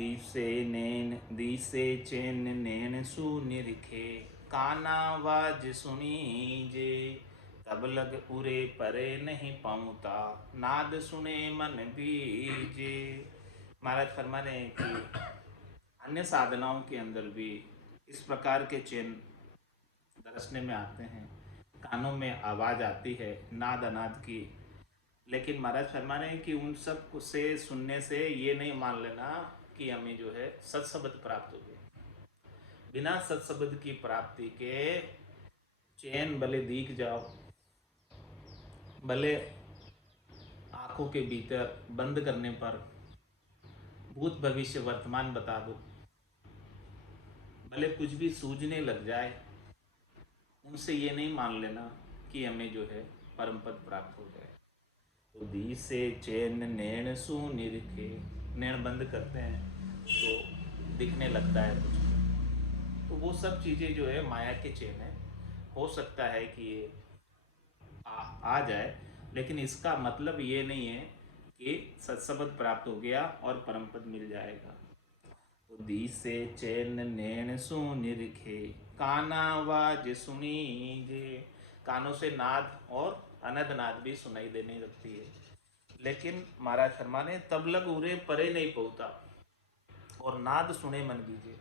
दिसे चैन नैन शून्य रिखे, काना वाज सुनी जे, तब लग उरे परे नहीं पाऊता, नाद सुने मन बीजे। महाराज फरमा रहे हैं कि अन्य साधनाओं के अंदर भी इस प्रकार के चैन दर्शने में आते हैं, कानों में आवाज़ आती है नाद अनाद की, लेकिन महाराज फरमा रहे हैं कि उन सब से सुनने से ये नहीं मान लेना कि हमें जो है सत्शब्द प्राप्त हो गया। बिना सत्शब्द की प्राप्ति के चैन भले दिख जाओ, भले आंखों के भीतर बंद करने पर भूत भविष्य वर्तमान बता दो, भले कुछ भी सूझने लग जाए, उनसे ये नहीं मान लेना कि हमें जो है परम पद प्राप्त हो जाए। तो दी से चैन नैन शून्य दिखे, नैन बंद करते हैं तो दिखने लगता है कुछ, तो वो सब चीज़ें जो है माया के चैन है। हो सकता है कि ये आ जाए, लेकिन इसका मतलब ये नहीं है कि सत्सबद प्राप्त हो गया और परम पद मिल जाएगा। तो दी से चैन नैन शून्य दिखे, काना वाज सुनी जे, कानों से नाद और अनद नाद भी सुनाई देने लगती है, लेकिन महाराज शर्मा ने तब लग उरे परे नहीं पहुँचा और नाद सुने मन बीजे।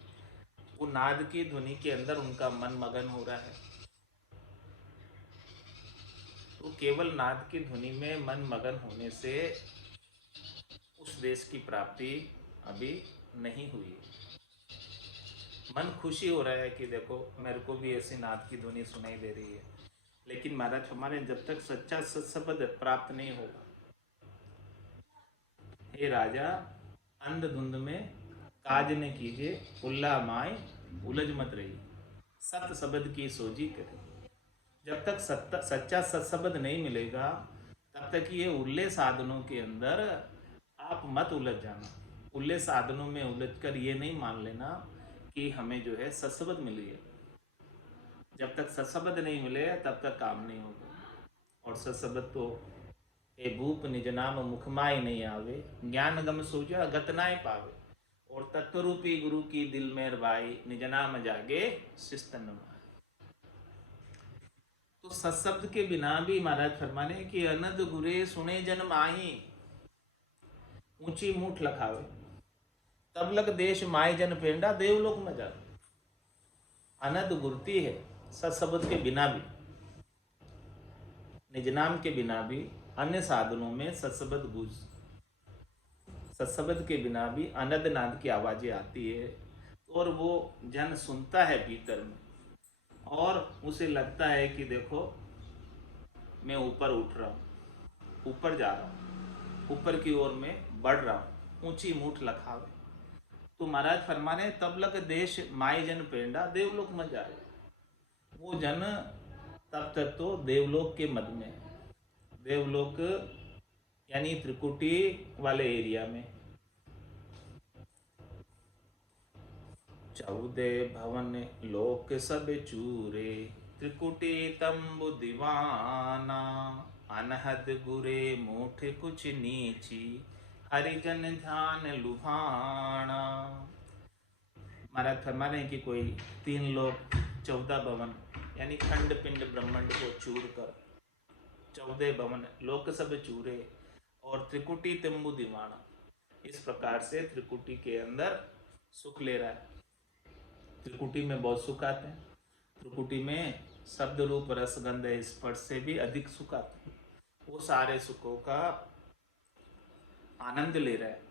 वो नाद की ध्वनि के अंदर उनका मन मगन हो रहा है, तो केवल नाद की ध्वनि में मन मगन होने से उस देश की प्राप्ति अभी नहीं हुई। मन खुशी हो रहा है कि देखो मेरे को भी ऐसी नाद की ध्वनि सुनाई दे रही है, लेकिन महाराज हमारे जब तक सच्चा सत्सबद प्राप्त नहीं होगा, हे राजा अंधधुंध में काज न कीजिए, उल्ला माय उलझ मत रही, सत्य शब्द की सोजी करे। जब तक सच्चा सत्शब्द नहीं मिलेगा, तब तक ये उल्ले साधनों के अंदर आप मत उलझ जाना। उल्ले साधनों में उलझकर ये नहीं मान लेना कि हमें जो है सत्शब्द मिली है। जब तक सत्शब्द नहीं मिले तब तक काम नहीं होगा। और सत्शब्द तो ए भूप निज नाम मुखमाय नहीं आवे, ज्ञान गम सूझा गत नाय पावे, और तत्वरूपी गुरु की दिल मेर भाई, निज नाम जागे शिस्तन माय। तो सत्शब्द के बिना भी महाराज फरमाने कि अनद गुरे सुने जन माही, ऊंची मूठ लखावे, तब लग देश माय जन पेंडा, देवलोक में जा। अनद गुरती है सत्शब्द के बिना भी, निज नाम के बिना भी, अन्य साधनों में सत्शब्द गूंज, सत्शब्द के बिना भी अनद नाद की आवाजें आती है, और वो जन सुनता है भीतर में, और उसे लगता है कि देखो मैं ऊपर उठ रहा हूँ, ऊपर जा रहा हूँ, ऊपर की ओर में बढ़ रहा हूँ, ऊंची मूठ लखावे। तो महाराज फरमाने तब लग देश माई जन पेंडा, देवलोक में जाए। वो जन तब तक तो देवलोक के मध्य में, देवलोक यानी त्रिकुटी वाले एरिया में। 14 भवन लोक सब चूरे, त्रिकुटी तंबु दीवाना, अनहद गुरे मूठ कुछ नीची, हरिजन ध्यान लुभाना। महाराज फरमा रहे हैं कि कोई 3 लोग 14 भवन यानी खंड पिंड ब्रह्मांड को चूर कर, 14 भवन लोक सब चूरे और त्रिकुटी तंबु दीवाना, इस प्रकार से त्रिकुटी के अंदर सुख ले रहा है। त्रिकुटी में बहुत सुख आते हैं, त्रिकुटी में शब्द रूप रस गंध स्पर्श से भी अधिक सुख आते हैं, वो सारे सुखों का आनंद ले रहा है।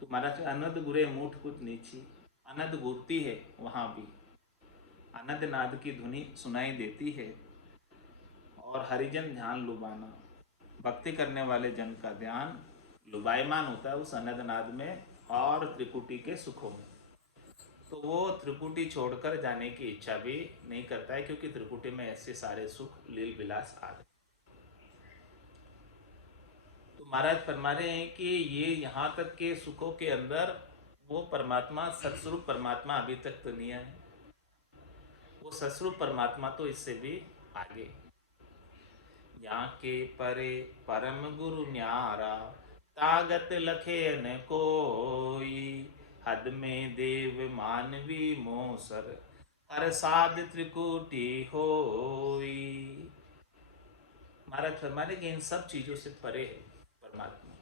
तो महाराज अनद गुरे मूठ कुछ नीची, अनद गुरती है, वहाँ भी अनद नाद की ध्वनि सुनाई देती है, और हरिजन ध्यान लुभाना, भक्ति करने वाले जन का ध्यान लुभायमान होता है उस अनद नाद में और त्रिकुटी के सुखों में। तो वो त्रिकुटी छोड़कर जाने की इच्छा भी नहीं करता है, क्योंकि त्रिकुटी में ऐसे सारे सुख लील विलास आ गए। तो महाराज फरमा रहे हैं कि ये यहाँ तक के सुखों के अंदर वो परमात्मा सत्स्वरूप परमात्मा अभी तक तो नहीं है, वो सत्स्वरूप परमात्मा तो इससे भी आगे। यहाँ के परे परम गुरु न्यारा, तागत लखे न कोई, हद में देव मानवी मोसर, हर साध त्रिकुटी होई। महाराज फरमाने कि इन सब चीजों से परे है परमात्मा,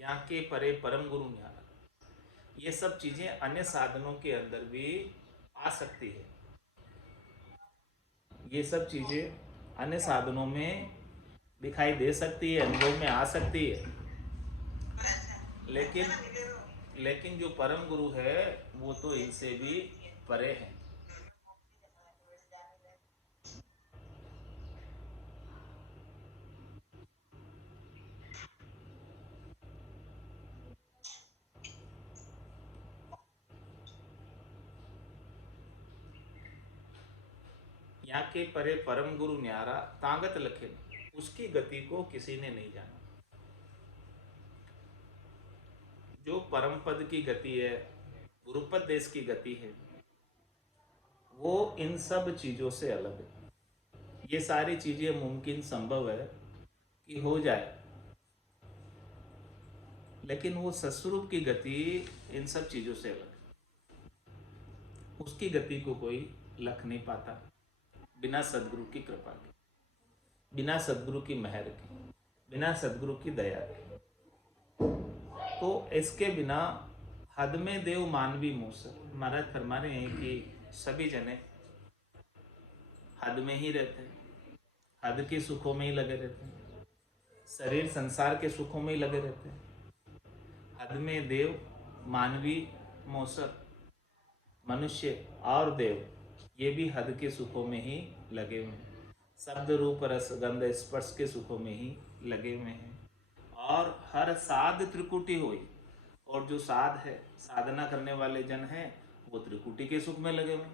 यहाँ के परे परम गुरु न्यारा। ये सब चीजें अन्य साधनों के अंदर भी आ सकती है, ये सब चीजें अन्य साधनों में दिखाई दे सकती है, अनुभव में आ सकती है, लेकिन जो परम गुरु है वो तो इनसे भी परे है। यहाँ के परे परम गुरु न्यारा, तांगत लखे, उसकी गति को किसी ने नहीं जाना। जो परम पद की गति है, गुरुपद देश की गति है, वो इन सब चीजों से अलग है। ये सारी चीजें मुमकिन संभव है कि हो जाए, लेकिन वो सस्वरूप की गति इन सब चीजों से अलग है। उसकी गति को कोई लख नहीं पाता बिना सदगुरु की कृपा के, बिना सदगुरु की मेहर के, बिना सदगुरु की दया के। तो इसके बिना हद में देव मानवी मूसर, महाराज फरमा रहे हैं कि सभी जने हद में ही रहते हैं, हद के सुखों में ही लगे रहते हैं, शरीर संसार के सुखों में ही लगे रहते हैं। हद में देव मानवी मोसर, मनुष्य और देव ये भी हद के सुखों में ही लगे हुए हैं, शब्द रूप रस गंध स्पर्श के सुखों में ही लगे हुए हैं। और हर साध त्रिकुटी हुई, और जो साध है, साधना करने वाले जन हैं, वो त्रिकुटी के सुख में लगे हुए,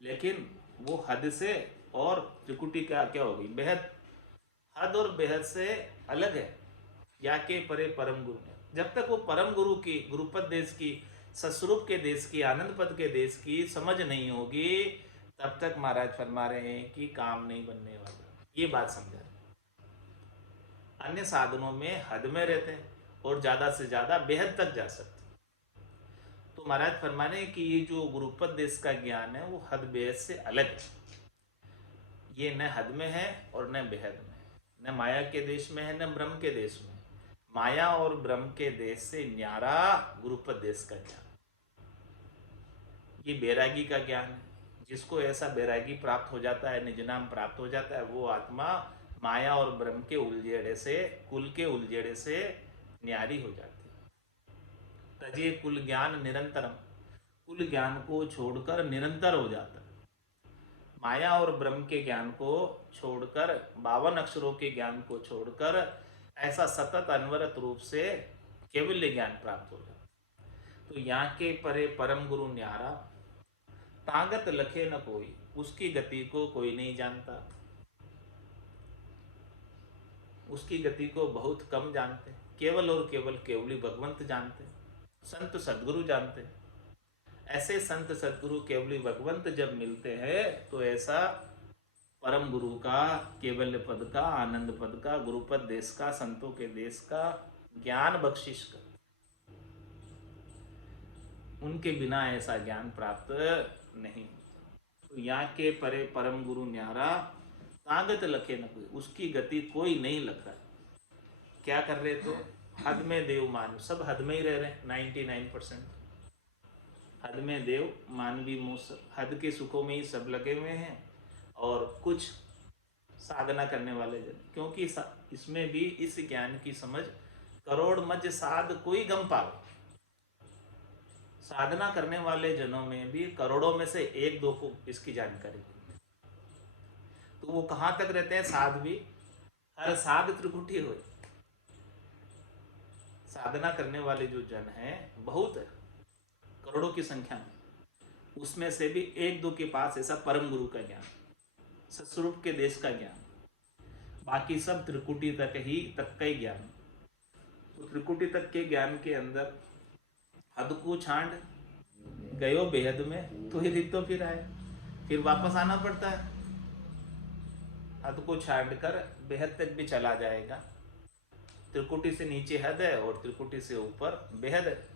लेकिन वो हद से और त्रिकुटी का क्या होगी, बेहद, हद और बेहद से अलग है। या के परे परम गुरु है। जब तक वो परम गुरु की, गुरुपद देश की, सस्वरूप के देश की, आनंद पद के देश की समझ नहीं होगी, तब तक महाराज फरमा रहे हैं कि काम नहीं बनने वाला। ये बात समझा। अन्य साधनों में हद में रहते हैं और ज्यादा से ज्यादा बेहद तक जा सकते। तो महाराज फरमाने कि ये जो गुरुपद देश का ज्ञान है वो हद बेहद से अलग है। ये न हद में है और न बेहद में, न माया के देश में है न ब्रह्म के देश में। माया और ब्रह्म के देश से न्यारा गुरुपद देश का ज्ञान, ये बैरागी का ज्ञान है। जिसको ऐसा बैरागी प्राप्त हो जाता है, निज नाम प्राप्त हो जाता है, वो आत्मा माया और ब्रह्म के उलझेड़े से, कुल के उलझेड़े से न्यारी हो जाती है। तजे कुल ज्ञान निरंतरम, कुल ज्ञान को छोड़कर निरंतर हो जाता है। माया और ब्रह्म के ज्ञान को छोड़कर, 52 अक्षरों के ज्ञान को छोड़कर ऐसा सतत अनवरत रूप से केवल्य ज्ञान प्राप्त हो जाता। तो यहाँ के परे परम गुरु न्यारा, तांगत लखे न कोई, उसकी गति को कोई नहीं जानता, उसकी गति को बहुत कम जानते, केवल और केवल केवली भगवंत जानते, संत सदगुरु जानते। ऐसे संत सदगुरु केवली भगवंत जब मिलते हैं तो ऐसा परम गुरु का, केवल्य पद का, आनंद पद का, गुरुपद देश का, संतों के देश का ज्ञान बख्शिश कर, उनके बिना ऐसा ज्ञान प्राप्त नहीं होता। तो यहाँ के परे परम गुरु न्यारा, तागत लखे न कोई, उसकी गति कोई नहीं लग रहा। क्या कर रहे तो हद में देव मान, सब हद में ही रह रहे हैं 99%। हद में देव मानवी मूस, हद के सुखों में ही सब लगे हुए हैं। और कुछ साधना करने वाले जन, क्योंकि इसमें भी इस ज्ञान की समझ करोड़ मज साध कोई गम पावे। साधना करने वाले जनों में भी करोड़ों में से 1-2 को इसकी जानकारी है। तो वो कहाँ तक रहते हैं साध भी, हर साध त्रिकुटी हुए। साधना करने वाले जो जन हैं बहुत है, करोड़ों की संख्या में, उसमें से भी 1-2 के पास ऐसा परम गुरु का ज्ञान, सस्वरूप के देश का ज्ञान, बाकी सब त्रिकुटी तक का ही ज्ञान। तो त्रिकुटी तक के ज्ञान के अंदर हद को छांड गयो बेहद में, तो ही तो फिर आए, फिर वापस आना पड़ता है। हद को छांड कर बेहद तक भी चला जाएगा त्रिकुटी से नीचे हद है और त्रिकुटी से ऊपर बेहद है।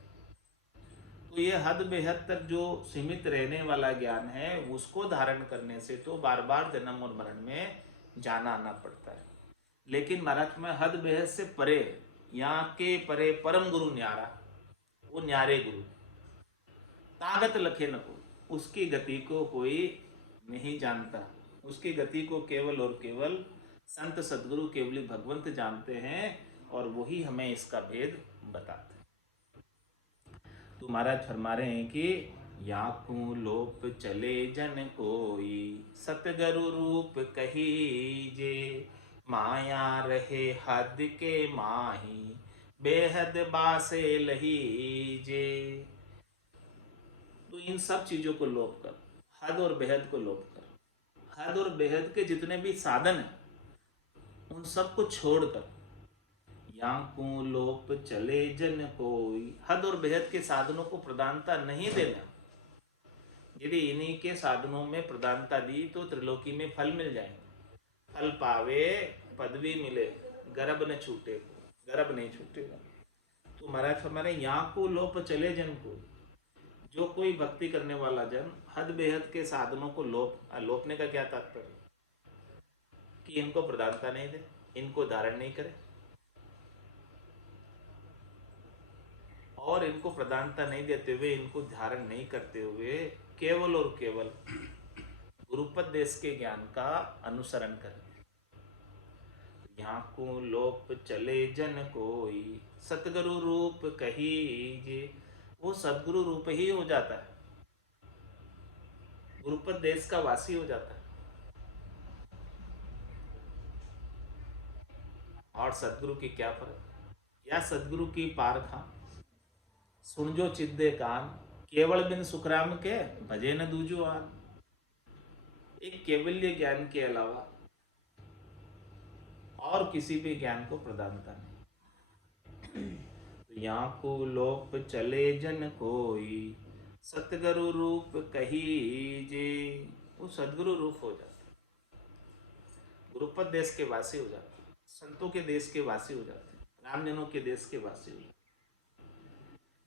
तो ये हद बेहद तक जो सीमित रहने वाला ज्ञान है उसको धारण करने से तो बार बार जन्म और मरण में जाना आना पड़ता है। लेकिन महाराज में हद बेहद से परे, यहाँ के परे परम गुरु न्यारा, वो न्यारे गुरु, ताकत लखे न को, उसकी गति को कोई नहीं जानता। उसकी गति को केवल और केवल संत सदगुरु केवली भगवंत जानते हैं और वही हमें इसका भेद बताते हैं। तो महाराज फरमा रहे हैं कि याकू लोप चले जन कोई, सतगुरु रूप कहीजे, माया रहे हद के माही, बेहद बासे लहीजे। तो इन सब चीजों को लोप कर, हद और बेहद को लोप कर, हद और बेहद के जितने भी साधन हैं उन सब को छोड़कर, याकू लोप चले जन कोई, हद और बेहद के साधनों को प्रधानता नहीं देना। यदि इन्हीं के साधनों में प्रधानता दी तो त्रिलोकी में फल मिल जाएंगे, फल पावे पदवी मिले, गर्भ न छूटे, गर्भ नहीं छूटेगा। तो महाराज हमारे याकू लोप चले जन को, जो कोई भक्ति करने वाला जन हद बेहद के साधनों को लोपने का क्या तात्पर्य, कि इनको प्रधानता नहीं दे, इनको धारण नहीं करे, और इनको प्रधानता नहीं देते हुए, इनको धारण नहीं करते हुए केवल और केवल गुरुपदेश के ज्ञान का अनुसरण करें। यहाँ को लोप चले जन कोई, सतगुरु रूप कहीजे, वो सदगुरु रूप ही हो जाता है, गुरुपदेश का वासी हो जाता है। और सदगुरु की क्या फर्क, या सदगुरु की पारखा सुन जो चिद्दे कान, केवल बिन सुखराम के भजे न दूजो आन। एक केवल्य ज्ञान के अलावा और किसी भी ज्ञान को प्रधानता नहीं। तो यहाँ को लोप चले जन कोई, सतगुरु रूप कहीजे, वो सदगुरु रूप हो जाता, गुरुपद देश के वासी हो जाते, संतों के देश के वासी हो जाते, रामजनों के देश के वासी हो जाते।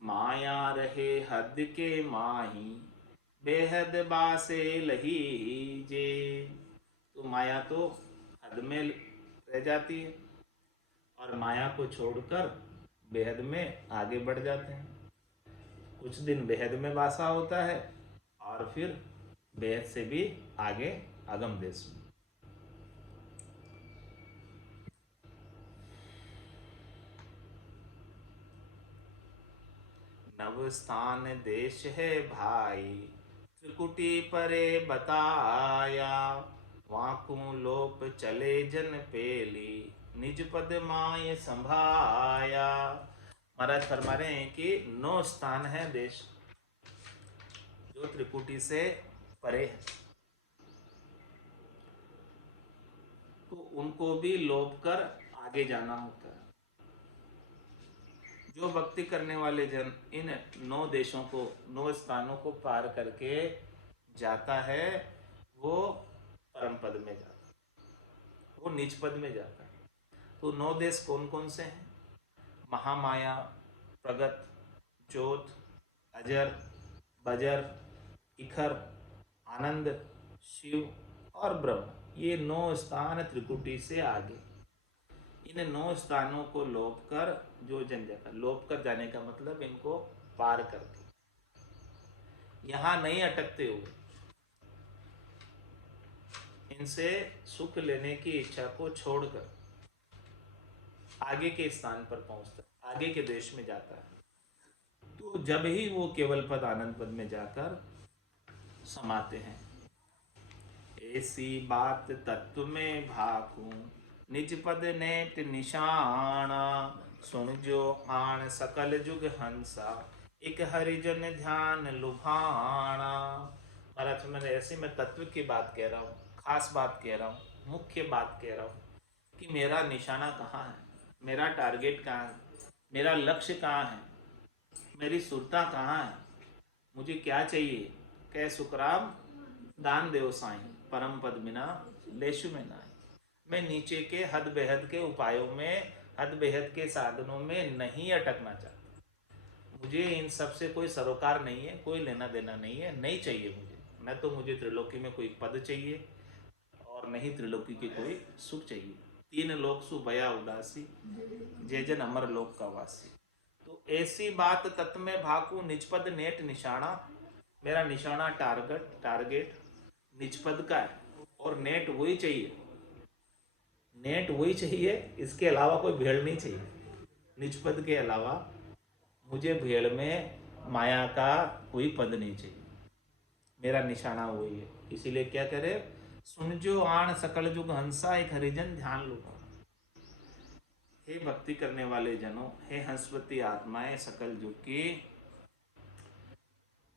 माया रहे हद के माही, बेहद बासे लहीजे। तो माया तो हद में रह जाती है और माया को छोड़कर बेहद में आगे बढ़ जाते हैं। कुछ दिन बेहद में वासा होता है और फिर बेहद से भी आगे अगम देश में। नव स्थान देश है भाई, त्रिकुटी परे बताया, वाकू लोप चले जन पेली, निज पद माय संभाया। महाराज फरमा रहे हैं कि 9 स्थान है देश जो त्रिकुटी से परे है, तो उनको भी लोप कर आगे जाना होता है। जो भक्ति करने वाले जन इन 9 देशों को, 9 स्थानों को पार करके जाता है, वो परम पद में जाता है, वो नीच पद में जाता है। तो 9 देश कौन कौन से हैं? महामाया, प्रगत, ज्योत, अजर, बजर, इखर, आनंद, शिव और ब्रह्म, ये 9 स्थान त्रिकुटी से आगे। इन 9 स्थानों को लोप कर जो जन जाता, लोप कर जाने का मतलब इनको पार करके, यहाँ नहीं अटकते हुए, इनसे सुख लेने की इच्छा को छोड़कर आगे के स्थान पर पहुंचता है, आगे के देश में जाता है। तो जब ही वो केवल पद आनंद पद में जाकर समाते हैं। ऐसी बात तत्व में भाकू, निज पद नेट निशाना, सुन जो आन सकल जुग हंसा, एक हरिजन ध्यान लुभाना। महाराज मैंने ऐसे में तत्व की बात कह रहा हूँ, खास बात कह रहा हूँ, मुख्य बात कह रहा हूँ कि मेरा निशाना कहाँ है, मेरा टारगेट कहाँ है, मेरा लक्ष्य कहाँ है, मेरी सुरता कहाँ है, मुझे क्या चाहिए। कह सुखराम दान देव साईं, परम पद बिना लेशु में नाई। मैं नीचे के हद बेहद के उपायों में हद बेहद के साधनों में नहीं अटकना चाहता। मुझे इन सब से कोई सरोकार नहीं है, कोई लेना देना नहीं है, नहीं चाहिए मुझे। न तो मुझे त्रिलोकी में कोई पद चाहिए और न ही त्रिलोकी के कोई सुख चाहिए। तीन लोक सु भया उदासी, जे जन अमर लोक का वासी। तो ऐसी बात तत् में भाकू, निजपद नेट निशाना। मेरा निशाना टारगेट निजपद का है और नेट वही चाहिए, नेट वही चाहिए, इसके अलावा कोई भेड़ नहीं चाहिए। निजपद के अलावा मुझे भेड़ में माया का कोई पद नहीं चाहिए, मेरा निशाना वही है। इसीलिए क्या करे, सुन जो आण सकल जुग हंसा, एक हरिजन ध्यान लो। हे भक्ति करने वाले जनों, हे हंसवती आत्माएं सकल जुग की,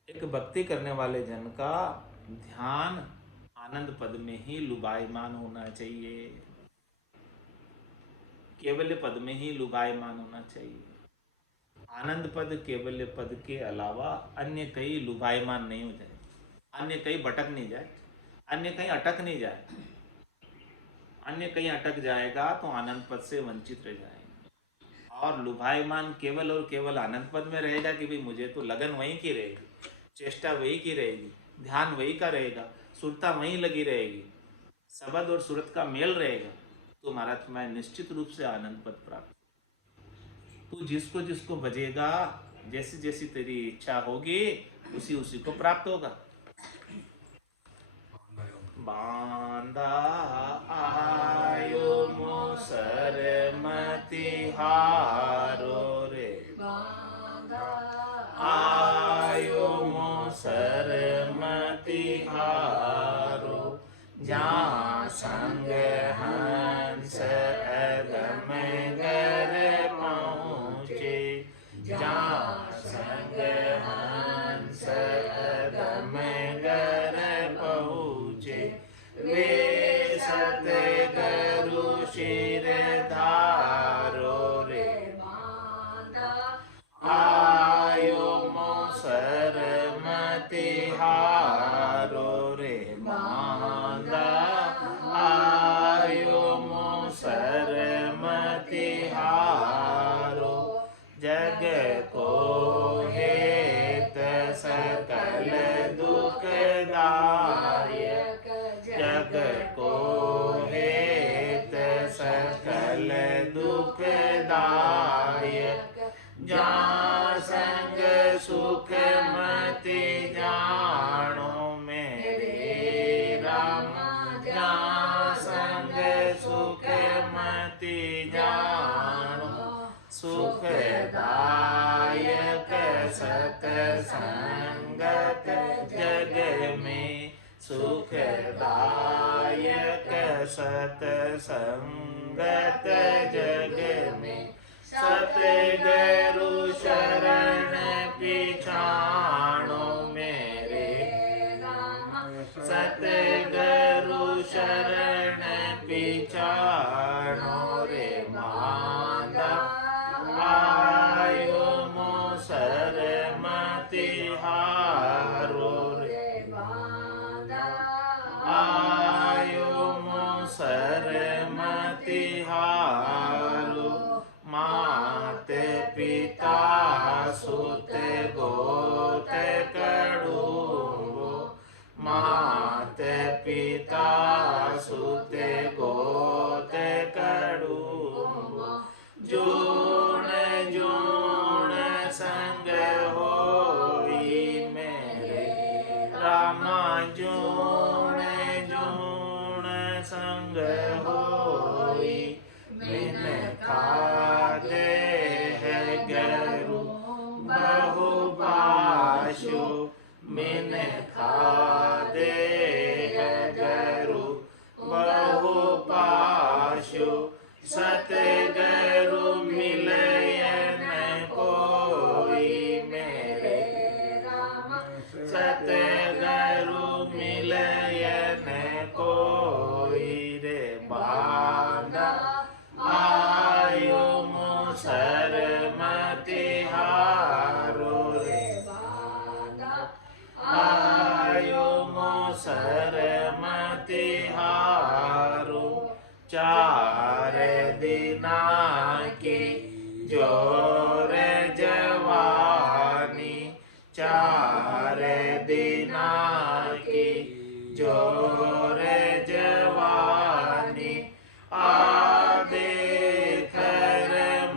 एक भक्ति करने वाले जन का ध्यान आनंद पद में ही लुभायमान होना चाहिए, केवल पद में ही लुभायमान होना चाहिए। आनंद पद केवल पद के अलावा अन्य कहीं लुभायमान नहीं हो जाए, अन्य कहीं भटक नहीं जाए, अन्य कहीं अटक नहीं जाए। अन्य कहीं अटक जाएगा तो आनंद पद से वंचित रह जाएंगे। और लुभायमान केवल और केवल आनंद पद में रहेगा कि भाई मुझे तो लगन वहीं की रहेगी, चेष्टा वही की रहेगी, ध्यान वही का रहेगा, सुरता वहीं लगी रहेगी, शब्द और सूरत का मेल रहेगा, तो महाराज मैं निश्चित रूप से आनंद पद प्राप्त। तू जिसको जिसको भजेगा, जैसी जैसी तेरी इच्छा होगी, उसी उसी को प्राप्त होगा। बांधा आयो मोसर मति हारो रे, आयो मोसर मति हारो, जहाँ संग हंस अगम गर पहुँचे, जहाँ संग हंस अगम गर पहुँचे, वे सतगुरु शिर धारो रे। आयो मोसर मति हारो रे मांदा, आयो मोसर मति हारो, जग को हेत सकल दुखदायक, जग को हेत सकल दुखदायक, जहाँ संग सुख मति जानो मेरे राम, जहाँ संग सुख मति जानो, सुखदायक सतसंगत जग में, सुखदायक सतसंगत जग में, सतगुरु शरण पिछाणो मेरे राम, सतगुरु शरण पिछाणो रे मांदा, आयो मोसर मति हारो रे मांदा, आयो मोसर मति हारो, मात पिता सुत गोत कड़ूंगो, मात पिता सुत गोत कड़ूंगो, जोण जोण संग होई मेरे रामा, जोण जोण संग होई, बिन खादे है गरु बहु बाशो, बिन खादे है गरु बहु पाशो, सतगुरु मिलयन कोई मेरे राम, सतगुरु मिलयन कोई रे बांधा, आयो मोसर मति हारो रे बांधा, आयो मोसर मति हारो, चार दिना रे जवानी 4 दिना की जो रे जवानी देख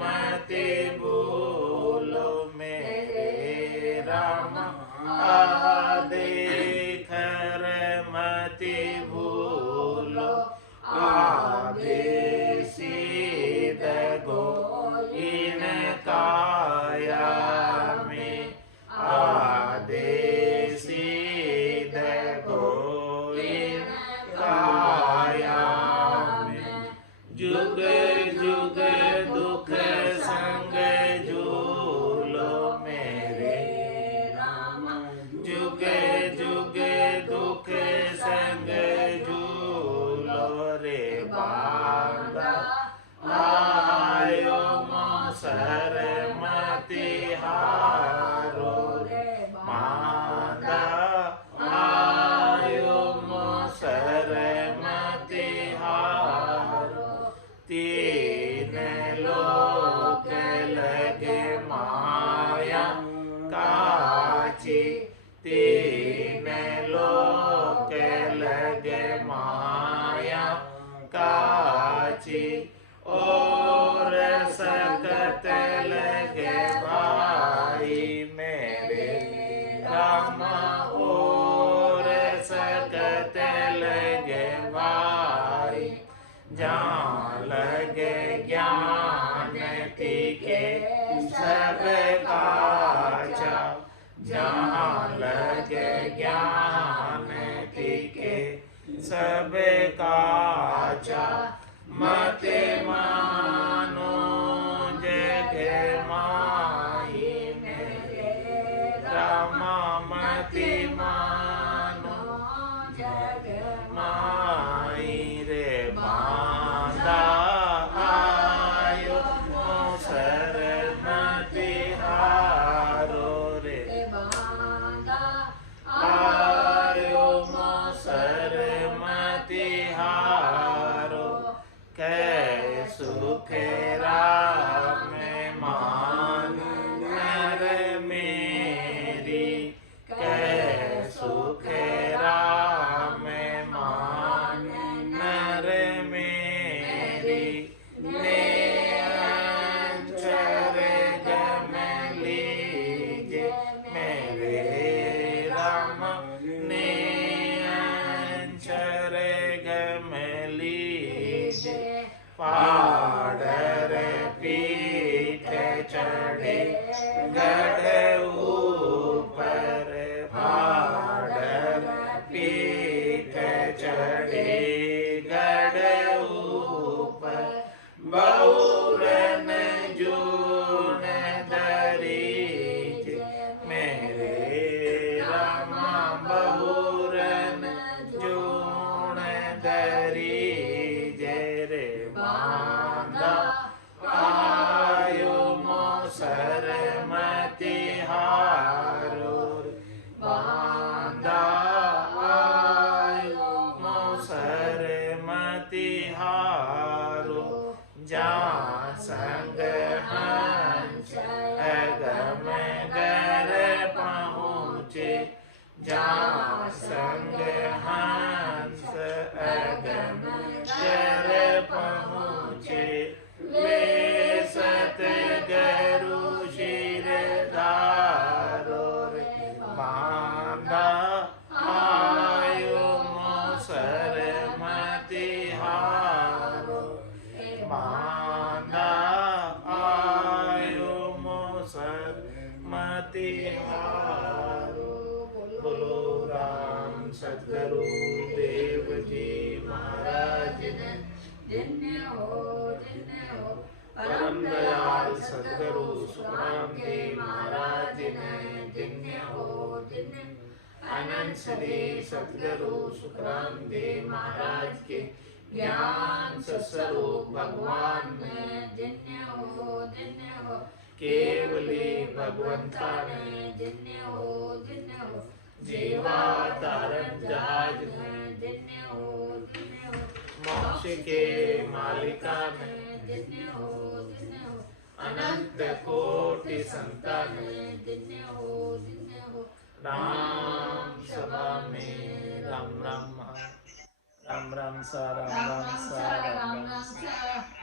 मति भूलो मेरे राम देख मति भूलो आदेसी दगो इन काया में आदेसी दगो इन काया में जुग जुग दुख संग झूलो मेरे राम जुग जुग दुख संग झूलो रे बांदा आयो मोसर मति हारो रे बांदा आयो मोसर मति हारो 3 लोक लगे माया काची 3 लोक लगे माया काची और सकत लगे भाई मेरे राम और सकत लगे भाई जहाँ लगे ज्ञान तीखे सब काचा जहाँ लगे ज्ञान तीखे सब काचा मत मानो जग माही मेरे राम मत मानो जग माही रे बांदा आयो मोसर मति हारो रे बांदा आयो मोसर मति हारो कै सुख राम मान नर मेरी कै सुख राम मान नर मेरी नेचर गम लीजे मेरे राम नेचर गम लीजे पाडर पीठ चढ़े गढ़ ऊपर पाडर पीठ चढ़े गढ़ ऊपर बहुरन जून दरीज मेरे राम बहुरन जून दरीज रे बांदा आयो मोसर मति हारो बांदा आयो मोसर मति हारो जहाँ संग हंस अगम गर पहुँचे जहाँ संग हंस अगम गर पहुँचे वे सत गरु शिर धारो रे बांदा आयो मोसर मति हारो बांदा आयो मोसर मति हारो बोलो राम सद्गुरु देव जी महाराज धन्य हो परम दयाल सद्गुरु सुखराम देव महाराज धन्य हो अनंत श्री सद्गुरु सुखराम देव महाराज के ज्ञान स्वरूप भगवान में धन्य हो केवली भगवंता ने धन्य हो जीवा धारण जहाज में धन्य हो मोक्ष के मालिका में धन्य हो अनंत कोटि संतन दिन्य हो राम सभा में राम राम राम राम सा राम राम सा राम राम सा